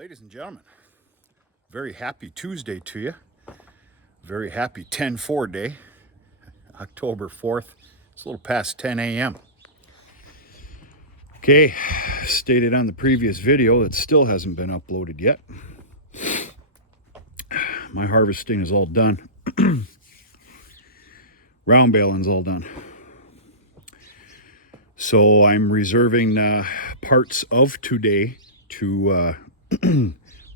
Ladies and gentlemen, very happy Tuesday to you. Very happy 10-4 day, October 4th. It's a little past 10 a.m. Okay, stated on the previous video that still hasn't been uploaded yet. My harvesting is all done. Round baling's all done. So I'm reserving parts of today to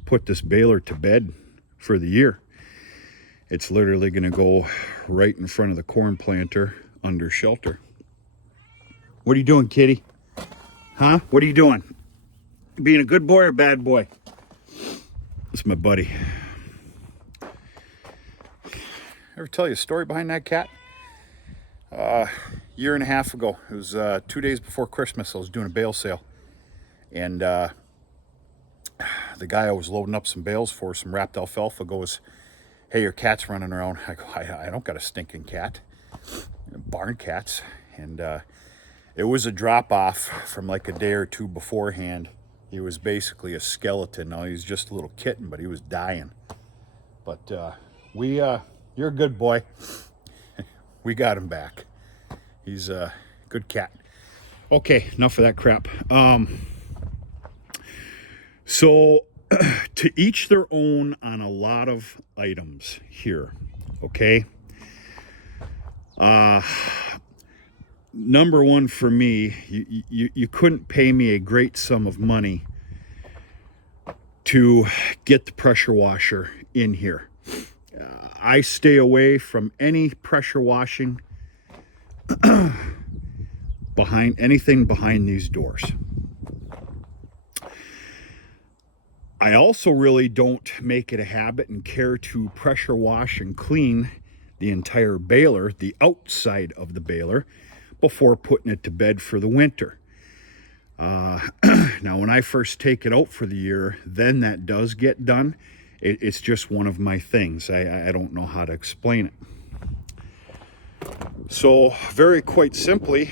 put this baler to bed for the year. It's literally going to go right in front of the corn planter under shelter. What are you doing, kitty? Huh? What are you doing? Being a good boy or bad boy? That's my buddy. Ever tell you a story behind that cat? Year and a half ago, it was 2 days before Christmas. I was doing a bale sale, and the guy I was loading up some bales for, some wrapped alfalfa, goes, "Hey, your cat's running around." I go, I don't got a stinking cat. Barn cats. And it was a drop off from like a day or two beforehand. He was basically a skeleton. Now he's just a little kitten, but he was dying. But you're a good boy. We got him back. He's a good cat. Okay, enough of that crap. So to each their own on a lot of items here, okay? Number one for me, you couldn't pay me a great sum of money to get the pressure washer in here. I stay away from any pressure washing behind these doors. I also really don't make it a habit and care to pressure wash and clean the entire baler, the outside of the baler, before putting it to bed for the winter. Now, when I first take it out for the year, then that does get done. It's just one of my things. I don't know how to explain it. So, quite simply,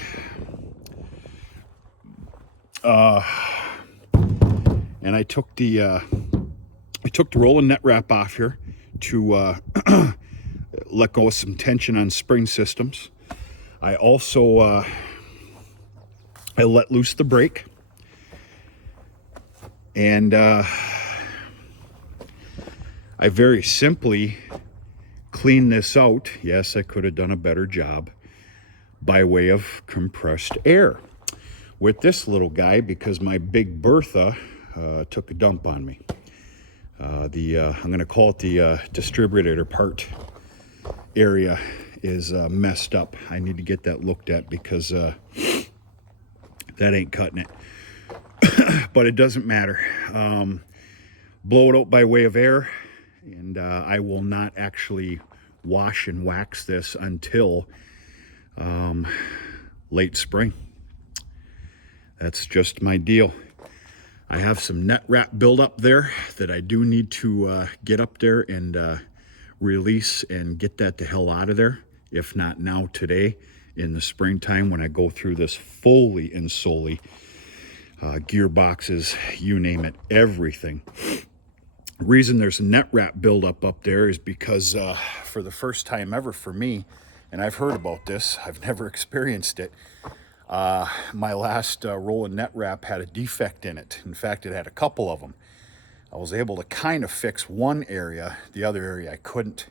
and I took the rolling net wrap off here to let go of some tension on spring systems. I also I let loose the brake, and I very simply clean this out. Yes, I could have done a better job by way of compressed air with this little guy, because my big Bertha took a dump on me. I'm going to call it the distributor part area is messed up. I need to get that looked at, because that ain't cutting it. But it doesn't matter. Blow it out by way of air, and I will not actually wash and wax this until late spring. That's just my deal. I have some net wrap buildup there that I do need to get up there and release and get that the hell out of there. If not now, today, in the springtime, when I go through this fully and solely, gearboxes, you name it, everything. The reason there's a net wrap buildup up there is because for the first time ever for me, and I've heard about this, I've never experienced it, my last roll of net wrap had a defect in it. In fact, it had a couple of them. I was able to kind of fix one area. The other area I couldn't.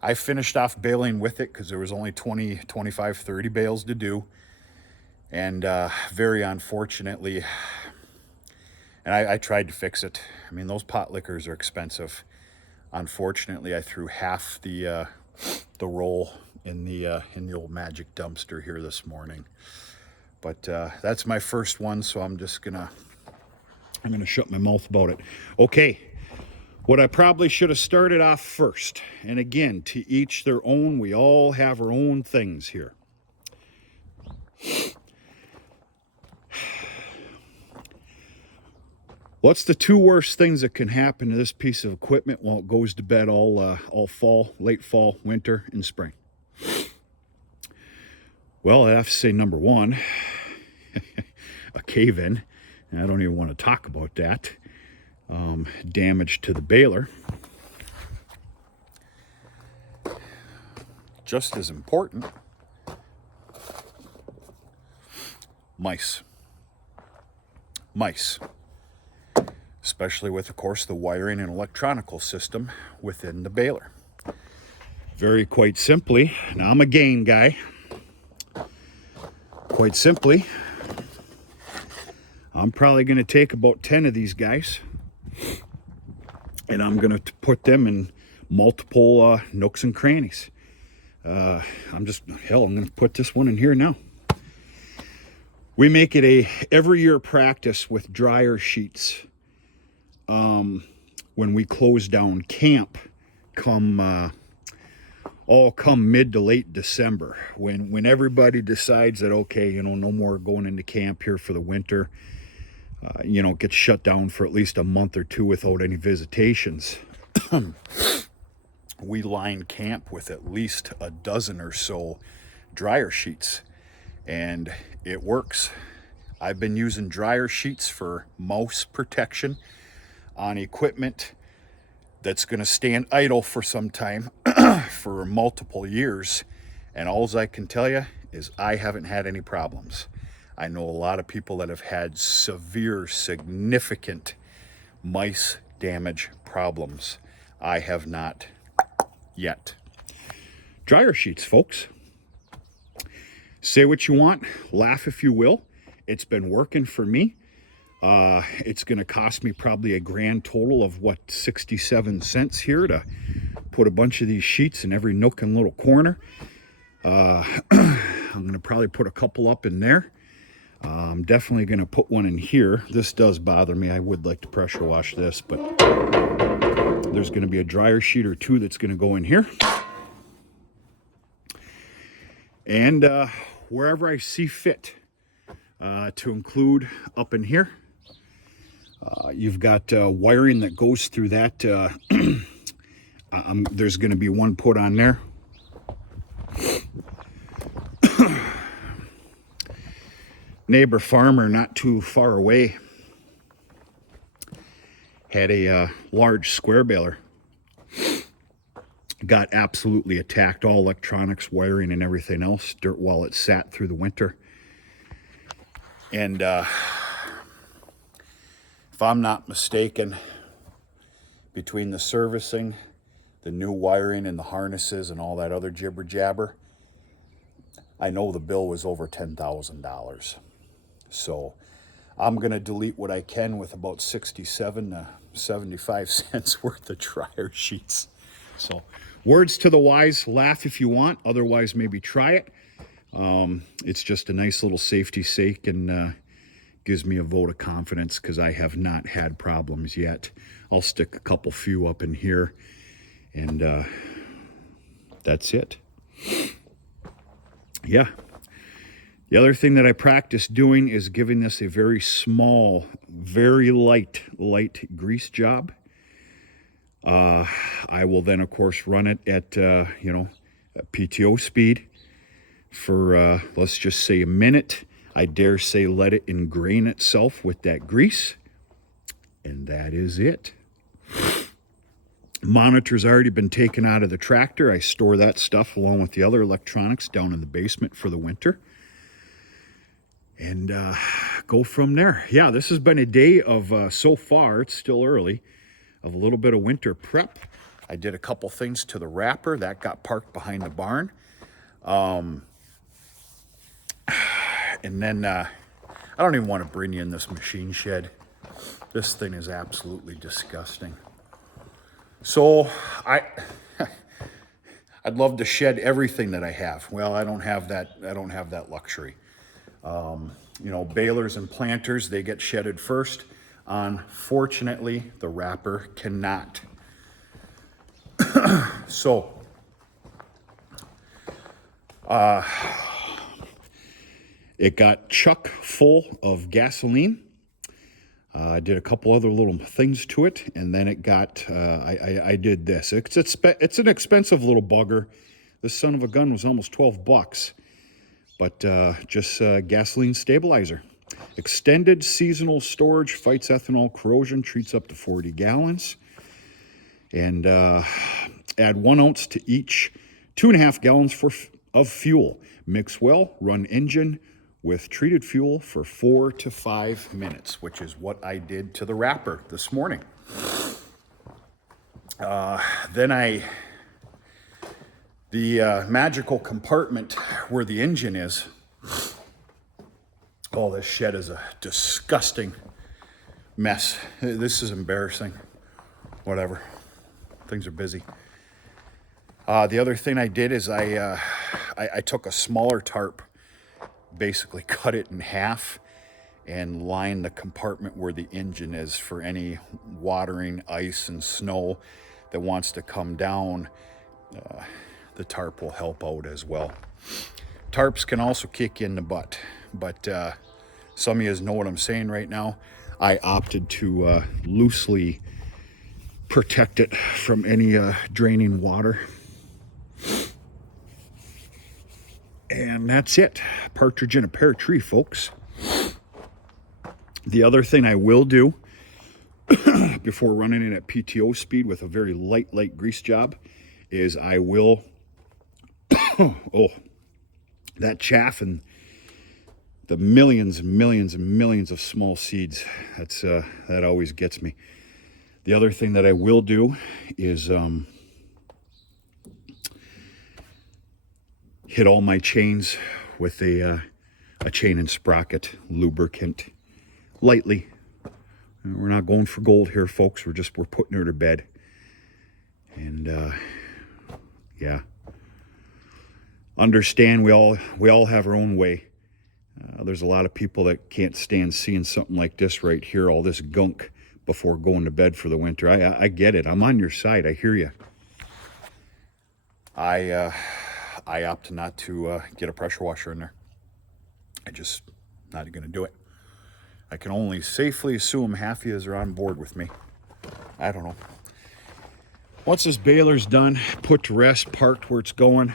I finished off baling with it because there was only 20, 25, 30 bales to do. And very unfortunately, and I tried to fix it. I mean, those pot liquors are expensive. Unfortunately, I threw half the roll in the old magic dumpster here this morning. But that's my first one, so I'm gonna shut my mouth about it. Okay, what I probably should have started off first, and again, to each their own, we all have our own things here. What's the two worst things that can happen to this piece of equipment while it goes to bed all fall, late fall, winter, and spring? Well, I have to say number one, a cave-in. I don't even want to talk about that. damage to the baler. Just as important, mice. Mice. Especially with, of course, the wiring and electronical system within the baler. Very quite simply, now I'm a gain guy. Quite simply, I'm probably going to take about 10 of these guys and I'm going to put them in multiple nooks and crannies. I'm going to put this one in here now. We make it a every year practice with dryer sheets when we close down camp come mid to late December, when everybody decides that, okay, you know, no more going into camp here for the winter, you know, gets shut down for at least a month or two without any visitations. We line camp with at least a dozen or so dryer sheets, and it works. I've been using dryer sheets for mouse protection on equipment that's going to stand idle for some time, for multiple years, and all I can tell you is I haven't had any problems. I know a lot of people that have had severe, significant mice damage problems. I have not yet. Dryer sheets, folks. Say what you want, laugh if you will. It's been working for me. It's going to cost me probably a grand total of 67 cents here to put a bunch of these sheets in every nook and little corner. I'm going to probably put a couple up in there. I'm definitely going to put one in here. This does bother me. I would like to pressure wash this, but there's going to be a dryer sheet or two that's going to go in here. And wherever I see fit to include up in here. You've got wiring that goes through that. There's going to be one put on there. Neighbor farmer not too far away had a large square baler. Got absolutely attacked, all electronics, wiring, and everything else, dirt while it sat through the winter. And if I'm not mistaken, between the servicing, the new wiring, and the harnesses, and all that other jibber jabber, I know the bill was over $10,000. So I'm going to delete what I can with about 67 to 75 cents worth of dryer sheets. So words to the wise, laugh if you want, otherwise maybe try it. It's just a nice little safety sake, and gives me a vote of confidence because I have not had problems yet. I'll stick a few up in here, and that's it. Yeah. The other thing that I practice doing is giving this a very small, very light grease job. I will then, of course, run it at, PTO speed for, let's just say, a minute. I dare say let it ingrain itself with that grease. And that is it. Monitor's already been taken out of the tractor. I store that stuff along with the other electronics down in the basement for the winter. And go from there. Yeah, this has been a day of, so far, it's still early, of a little bit of winter prep. I did a couple things to the wrapper. That got parked behind the barn. And then, I don't even want to bring you in this machine shed. This thing is absolutely disgusting. So, I'd love to shed everything that I have. Well, I don't have that luxury. Balers and planters, they get shedded first. Unfortunately, the wrapper cannot. So, it got chock full of gasoline. I did a couple other little things to it, and then it got, I did this. It's an expensive little bugger. This son of a gun was almost $12, but just gasoline stabilizer. Extended seasonal storage, fights ethanol corrosion, treats up to 40 gallons. And add 1 ounce to each 2.5 gallons of fuel. Mix well, run engine with treated fuel for 4 to 5 minutes, which is what I did to the wrapper this morning. Then the magical compartment where the engine is. Oh, this shed is a disgusting mess. This is embarrassing. Whatever. Things are busy. The other thing I did is I took a smaller tarp, basically cut it in half, and lined the compartment where the engine is for any watering ice and snow that wants to come down. The tarp will help out as well. Tarps can also kick you in the butt, but some of you know what I'm saying right now. I opted to loosely protect it from any draining water. And that's it. Partridge in a pear tree, folks. The other thing I will do before running it at PTO speed with a very light grease job is I will, that chaff and the millions and millions of small seeds, that always gets me. The other thing that I will do is hit all my chains with a chain and sprocket lubricant lightly. We're not going for gold here, folks. We're putting her to bed. And yeah, understand we all have our own way. There's a lot of people that can't stand seeing something like this right here, all this gunk before going to bed for the winter. I get it. I'm on your side. I hear you. I opt not to get a pressure washer in there. I just not going to do it. I can only safely assume half of you are on board with me. I don't know. Once this baler's done, put to rest, parked where it's going,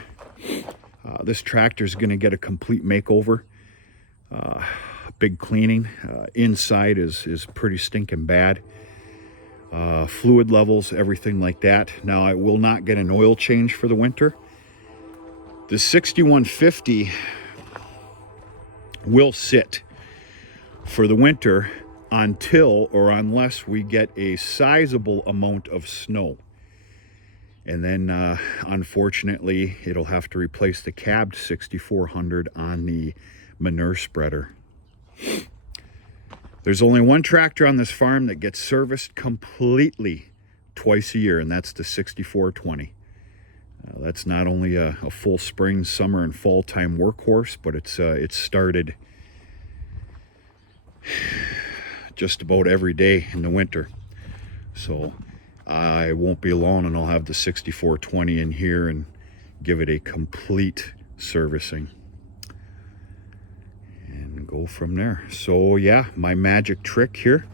this tractor's going to get a complete makeover. Big cleaning. Inside is pretty stinking bad. Fluid levels, everything like that. Now, I will not get an oil change for the winter. The 6150 will sit for the winter until or unless we get a sizable amount of snow. And then, unfortunately, it'll have to replace the cabbed 6400 on the manure spreader. There's only one tractor on this farm that gets serviced completely twice a year, and that's the 6420. That's not only a full spring, summer, and fall time workhorse, but it's started just about every day in the winter. So I won't be alone, and I'll have the 6420 in here and give it a complete servicing and go from there. So yeah, my magic trick here,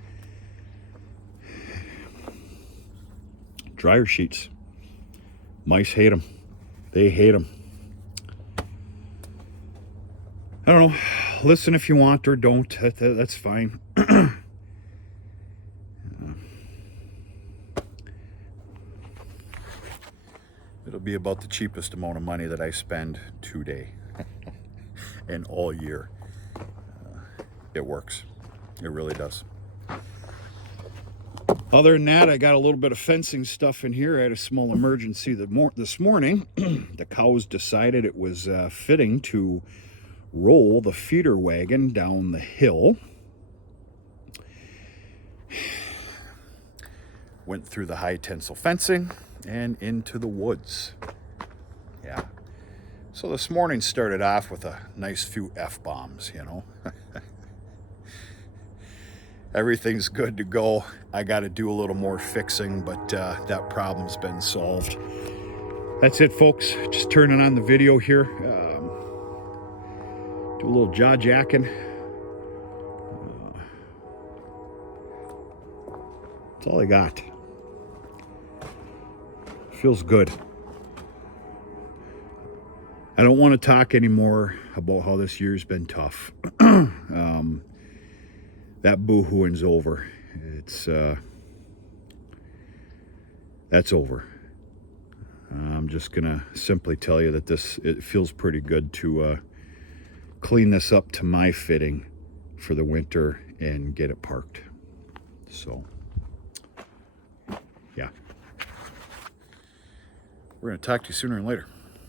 dryer sheets. Mice hate them. They hate them. I don't know. Listen if you want or don't. That's fine. It'll be about the cheapest amount of money that I spend today and all year. It works. It really does. Other than that, I got a little bit of fencing stuff in here. I had a small emergency this morning. The cows decided it was fitting to roll the feeder wagon down the hill. Went through the high tensile fencing and into the woods. Yeah. So this morning started off with a nice few F-bombs, you know. Everything's good to go. I got to do a little more fixing, but that problem's been solved. That's it, folks. Just turning on the video here. Do a little jaw jacking. That's all I got. Feels good. I don't want to talk anymore about how this year's been tough. that boohooing's over. It's that's over. I'm just gonna simply tell you that it feels pretty good to clean this up to my fitting for the winter and get it parked. So yeah, we're gonna talk to you sooner or later.